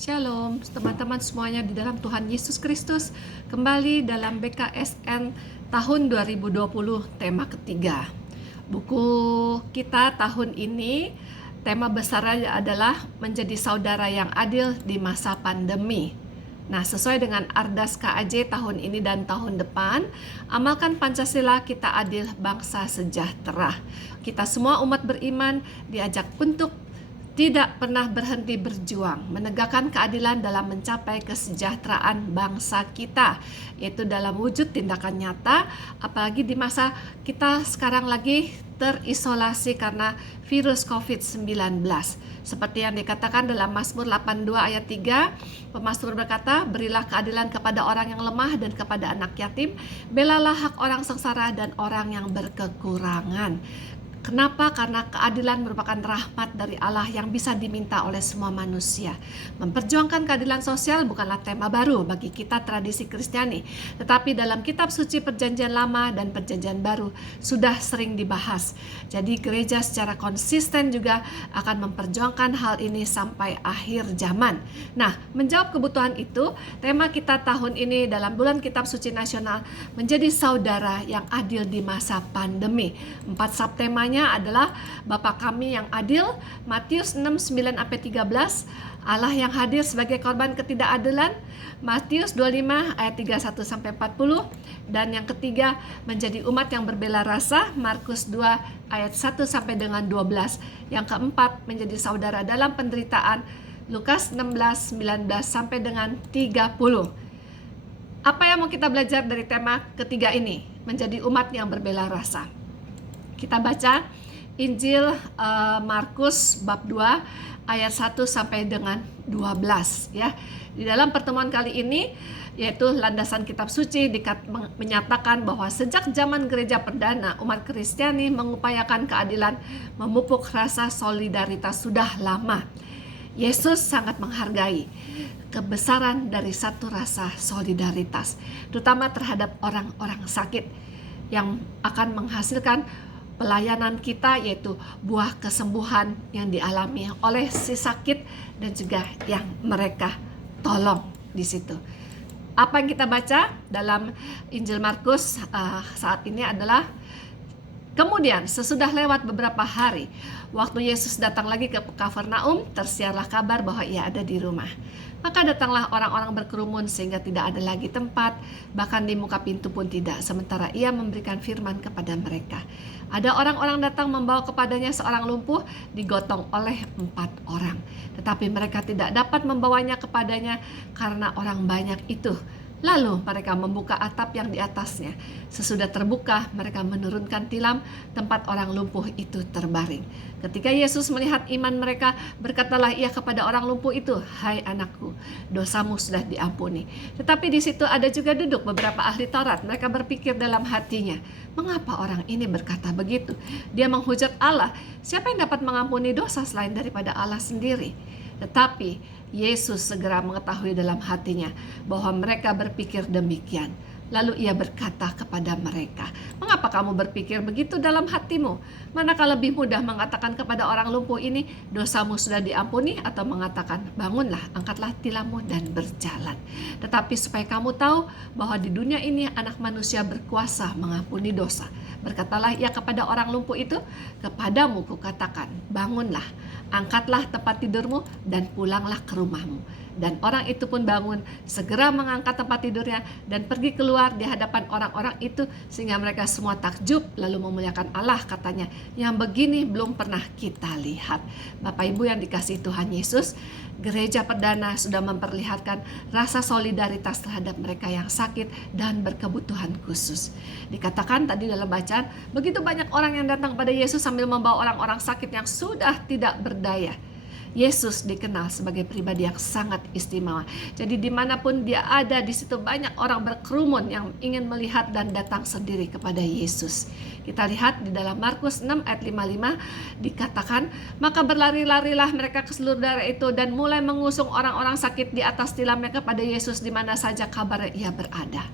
Shalom, teman-teman semuanya di dalam Tuhan Yesus Kristus. Kembali dalam BKSN tahun 2020, tema ketiga. Buku kita tahun ini, tema besarnya adalah menjadi saudara yang adil di masa pandemi. Nah, sesuai dengan Ardas KAJ tahun ini dan tahun depan, amalkan Pancasila, kita adil, bangsa sejahtera. Kita semua umat beriman diajak untuk tidak pernah berhenti berjuang, menegakkan keadilan dalam mencapai kesejahteraan bangsa kita, yaitu dalam wujud tindakan nyata, apalagi di masa kita sekarang lagi terisolasi karena virus COVID-19. Seperti yang dikatakan dalam Mazmur 82 ayat 3, pemazmur berkata, berilah keadilan kepada orang yang lemah dan kepada anak yatim, belalah hak orang sengsara dan orang yang berkekurangan. Kenapa? Karena keadilan merupakan rahmat dari Allah yang bisa diminta oleh semua manusia. Memperjuangkan keadilan sosial bukanlah tema baru bagi kita tradisi Kristiani, tetapi dalam kitab suci Perjanjian Lama dan Perjanjian Baru sudah sering dibahas. Jadi gereja secara konsisten juga akan memperjuangkan hal ini sampai akhir zaman. Nah, menjawab kebutuhan itu, tema kita tahun ini dalam bulan kitab suci nasional menjadi saudara yang adil di masa pandemi. 4 subtemanya adalah Bapa kami yang adil, Matius 6:9-13, Allah yang hadir sebagai korban ketidakadilan, Matius 25 ayat 31-40, dan yang ketiga menjadi umat yang berbela rasa, Markus 2 ayat 1 sampai dengan 12. Yang keempat menjadi saudara dalam penderitaan, Lukas 16:19 sampai dengan 30. Apa yang mau kita belajar dari tema ketiga ini? Menjadi umat yang berbela rasa. Kita baca Injil Markus bab 2 ayat 1 sampai dengan 12 ya. Di dalam pertemuan kali ini, yaitu landasan kitab suci, menyatakan bahwa sejak zaman gereja perdana, umat Kristiani mengupayakan keadilan, memupuk rasa solidaritas sudah lama. Yesus sangat menghargai kebesaran dari satu rasa solidaritas, terutama terhadap orang-orang sakit yang akan menghasilkan pelayanan kita, yaitu buah kesembuhan yang dialami oleh si sakit dan juga yang mereka tolong di situ. Apa yang kita baca dalam Injil Markus saat ini adalah, kemudian sesudah lewat beberapa hari, waktu Yesus datang lagi ke Kafarnaum, tersiarlah kabar bahwa ia ada di rumah. Maka datanglah orang-orang berkerumun sehingga tidak ada lagi tempat, bahkan di muka pintu pun tidak, sementara ia memberikan firman kepada mereka. Ada orang-orang datang membawa kepadanya seorang lumpuh digotong oleh 4 orang. Tetapi mereka tidak dapat membawanya kepadanya karena orang banyak itu. Lalu mereka membuka atap yang di atasnya. Sesudah terbuka, mereka menurunkan tilam, tempat orang lumpuh itu terbaring. Ketika Yesus melihat iman mereka, berkatalah ia kepada orang lumpuh itu, "Hai anakku, dosamu sudah diampuni." Tetapi di situ ada juga duduk beberapa ahli Taurat. Mereka berpikir dalam hatinya, mengapa orang ini berkata begitu? Dia menghujat Allah. Siapa yang dapat mengampuni dosa selain daripada Allah sendiri? Tetapi Yesus segera mengetahui dalam hatinya bahwa mereka berpikir demikian. Lalu ia berkata kepada mereka, "Mengapa kamu berpikir begitu dalam hatimu? Manakah lebih mudah mengatakan kepada orang lumpuh ini, dosamu sudah diampuni, atau mengatakan, bangunlah, angkatlah tilammu dan berjalan? Tetapi supaya kamu tahu bahwa di dunia ini anak manusia berkuasa mengampuni dosa. Berkatalah ia kepada orang lumpuh itu, kepadamu kukatakan, bangunlah, angkatlah tempat tidurmu dan pulanglah ke rumahmu." Dan orang itu pun bangun, segera mengangkat tempat tidurnya dan pergi keluar di hadapan orang-orang itu, sehingga mereka semua takjub lalu memuliakan Allah, katanya, yang begini belum pernah kita lihat. Bapak Ibu yang dikasihi Tuhan Yesus, gereja perdana sudah memperlihatkan rasa solidaritas terhadap mereka yang sakit dan berkebutuhan khusus. Dikatakan tadi dalam bacaan, begitu banyak orang yang datang pada Yesus sambil membawa orang-orang sakit yang sudah tidak berdaya. Yesus dikenal sebagai pribadi yang sangat istimewa. Jadi dimanapun dia ada, di situ banyak orang berkerumun yang ingin melihat dan datang sendiri kepada Yesus. Kita lihat di dalam Markus 6 ayat 55 dikatakan, maka berlari-larilah mereka ke seluruh daerah itu dan mulai mengusung orang-orang sakit di atas tilamnya kepada Yesus di mana saja kabarnya ia berada.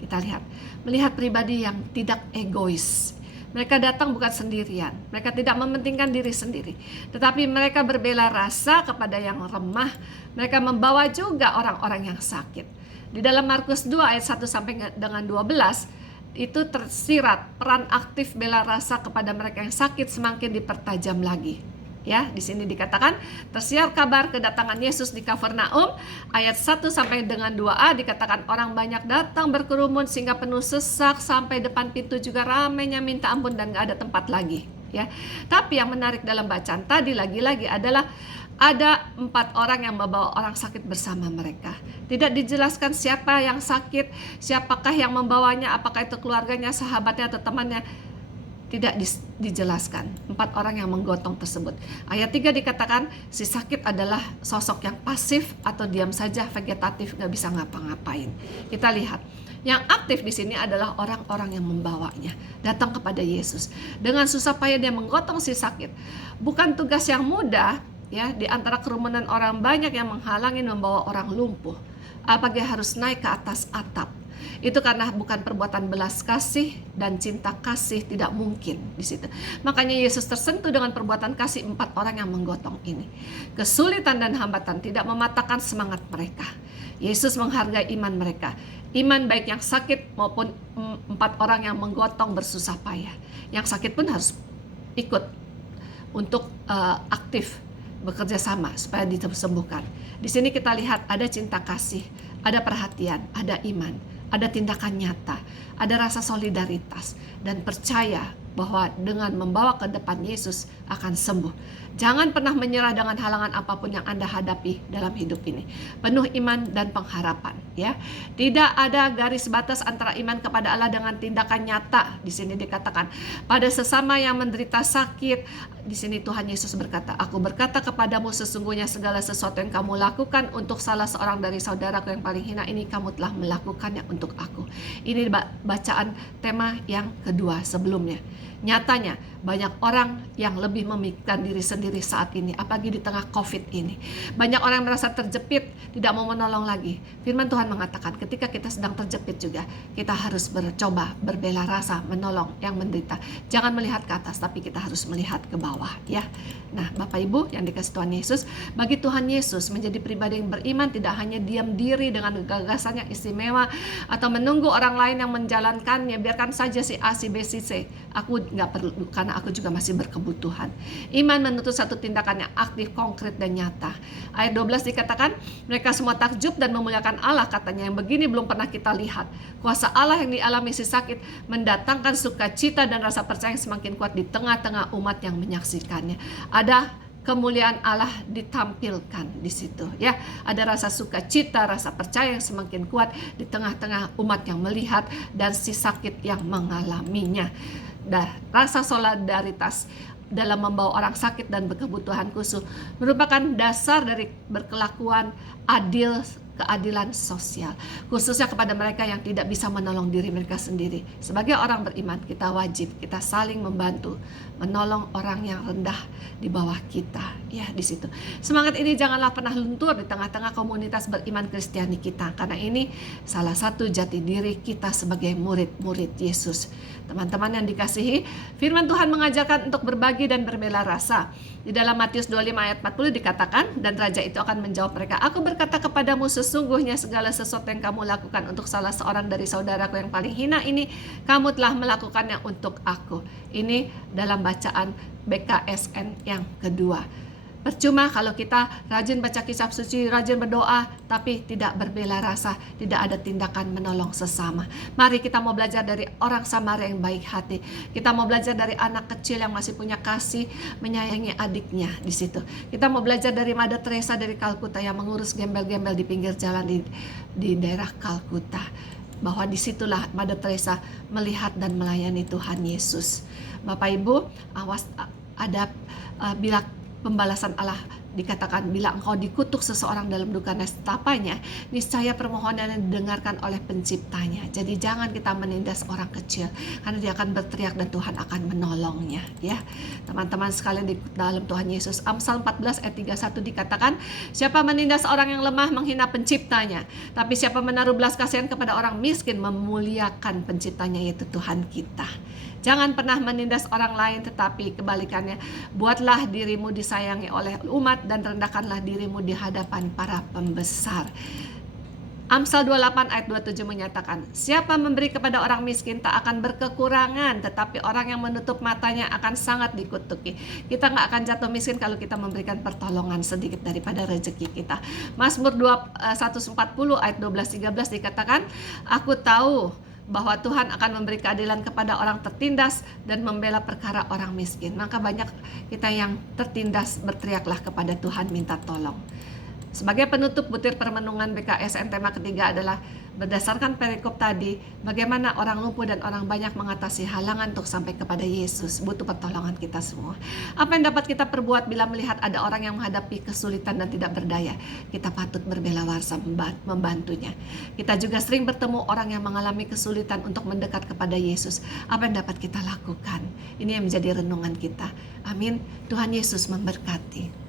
Kita lihat, melihat pribadi yang tidak egois, Mereka datang bukan sendirian. Mereka tidak mementingkan diri sendiri, tetapi mereka berbela rasa kepada yang lemah. Mereka membawa juga orang-orang yang sakit. Di dalam Markus 2 ayat 1 sampai dengan 12 itu tersirat peran aktif bela rasa kepada mereka yang sakit semakin dipertajam lagi. Ya, di sini dikatakan tersiar kabar kedatangan Yesus di Kafarnaum. Ayat 1 sampai dengan 2a dikatakan orang banyak datang berkerumun sehingga penuh sesak, sampai depan pintu juga ramainya minta ampun dan gak ada tempat lagi. Ya, tapi yang menarik dalam bacaan tadi lagi-lagi adalah ada 4 orang yang membawa orang sakit bersama mereka. Tidak dijelaskan siapa yang sakit, siapakah yang membawanya, apakah itu keluarganya, sahabatnya atau temannya. Tidak dijelaskan. 4 orang yang menggotong tersebut. Ayat 3 dikatakan si sakit adalah sosok yang pasif atau diam saja, vegetatif, gak bisa ngapa-ngapain. Kita lihat, yang aktif di sini adalah orang-orang yang membawanya datang kepada Yesus. Dengan susah payah dia menggotong si sakit. Bukan tugas yang mudah, ya, di antara kerumunan orang banyak yang menghalangi membawa orang lumpuh. Apalagi harus naik ke atas atap. Itu karena bukan perbuatan belas kasih dan cinta kasih, tidak mungkin di situ. Makanya Yesus tersentuh dengan perbuatan kasih 4 orang yang menggotong ini. Kesulitan dan hambatan tidak mematahkan semangat mereka. Yesus menghargai iman mereka. Iman baik yang sakit maupun 4 orang yang menggotong bersusah payah. Yang sakit pun harus ikut untuk aktif bekerja sama supaya disembuhkan. Di sini kita lihat ada cinta kasih, ada perhatian, ada iman, ada tindakan nyata, ada rasa solidaritas dan percaya bahwa dengan membawa ke depan Yesus akan sembuh. Jangan pernah menyerah dengan halangan apapun yang Anda hadapi dalam hidup ini. Penuh iman dan pengharapan, ya. Tidak ada garis batas antara iman kepada Allah dengan tindakan nyata. Di sini dikatakan pada sesama yang menderita sakit. Di sini Tuhan Yesus berkata, "Aku berkata kepadamu sesungguhnya segala sesuatu yang kamu lakukan untuk salah seorang dari saudaraku yang paling hina ini, kamu telah melakukannya untuk aku." Ini bacaan tema yang kedua sebelumnya. Nyatanya banyak orang yang lebih memikirkan diri sendiri saat ini, apalagi di tengah COVID ini. Banyak orang merasa terjepit, tidak mau menolong lagi. Firman Tuhan mengatakan ketika kita sedang terjepit juga, kita harus mencoba berbela rasa menolong yang menderita. Jangan melihat ke atas, tapi kita harus melihat ke bawah, ya. Nah, Bapak Ibu yang dikasih Tuhan Yesus, bagi Tuhan Yesus menjadi pribadi yang beriman tidak hanya diam diri dengan gagasan yang istimewa atau menunggu orang lain yang menjalankannya. Biarkan saja si A, si B, si C. Aku nggak perlu, karena aku juga masih berkebutuhan. Iman menuntut satu tindakan yang aktif, konkret dan nyata. Ayat 12 dikatakan mereka semua takjub dan memuliakan Allah, katanya yang begini belum pernah kita lihat. Kuasa Allah yang dialami si sakit mendatangkan sukacita dan rasa percaya yang semakin kuat di tengah-tengah umat yang menyaksikannya. Ada kemuliaan Allah ditampilkan di situ, ya. Ada rasa sukacita, rasa percaya yang semakin kuat di tengah-tengah umat yang melihat dan si sakit yang mengalaminya. Dan rasa solidaritas dalam membawa orang sakit dan berkebutuhan khusus merupakan dasar dari berkelakuan adil, keadilan sosial, khususnya kepada mereka yang tidak bisa menolong diri mereka sendiri. Sebagai orang beriman, kita wajib, kita saling membantu, menolong orang yang rendah di bawah kita, ya, di situ. Semangat ini janganlah pernah luntur di tengah-tengah komunitas beriman Kristiani kita, karena ini salah satu jati diri kita sebagai murid-murid Yesus. Teman-teman yang dikasihi, firman Tuhan mengajarkan untuk berbagi dan berbela rasa. Di dalam Matius 25 ayat 40 dikatakan, dan raja itu akan menjawab mereka, "Aku berkata kepadamu sesungguhnya segala sesuatu yang kamu lakukan untuk salah seorang dari saudaraku yang paling hina ini, kamu telah melakukannya untuk aku." Ini dalam bacaan BKSN yang kedua. Percuma kalau kita rajin baca kitab suci, rajin berdoa, tapi tidak berbela rasa, tidak ada tindakan menolong sesama. Mari kita mau belajar dari orang Samaria yang baik hati. Kita mau belajar dari anak kecil yang masih punya kasih, menyayangi adiknya di situ. Kita mau belajar dari Mother Teresa dari Kalkuta yang mengurus gembel-gembel di pinggir jalan di daerah Kalkuta. Bahwa disitulah Mother Teresa melihat dan melayani Tuhan Yesus. Bapak Ibu, awas ada bila pembalasan Allah dikatakan, bila engkau dikutuk seseorang dalam duka nestapanya, niscaya permohonannya didengarkan oleh penciptanya. Jadi jangan kita menindas orang kecil, karena dia akan berteriak dan Tuhan akan menolongnya, ya. Teman-teman sekalian di dalam Tuhan Yesus, Amsal 14 ayat 31 dikatakan, siapa menindas orang yang lemah menghina penciptanya, tapi siapa menaruh belas kasihan kepada orang miskin memuliakan penciptanya, yaitu Tuhan kita. Jangan pernah menindas orang lain, tetapi kebalikannya, buatlah dirimu disayangi oleh umat dan rendahkanlah dirimu di hadapan para pembesar. Amsal 28 ayat 27 menyatakan, siapa memberi kepada orang miskin tak akan berkekurangan, tetapi orang yang menutup matanya akan sangat dikutuki. Kita nggak akan jatuh miskin kalau kita memberikan pertolongan sedikit daripada rezeki kita. Mazmur 140 ayat 12-13 dikatakan, aku tahu bahwa Tuhan akan memberi keadilan kepada orang tertindas dan membela perkara orang miskin. Maka banyak kita yang tertindas, berteriaklah kepada Tuhan minta tolong. Sebagai penutup butir permenungan BKSN tema ketiga adalah berdasarkan perikop tadi, bagaimana orang lumpuh dan orang banyak mengatasi halangan untuk sampai kepada Yesus. Butuh pertolongan kita semua. Apa yang dapat kita perbuat bila melihat ada orang yang menghadapi kesulitan dan tidak berdaya? Kita patut berbelawarsa membantunya. Kita juga sering bertemu orang yang mengalami kesulitan untuk mendekat kepada Yesus. Apa yang dapat kita lakukan? Ini yang menjadi renungan kita. Amin. Tuhan Yesus memberkati.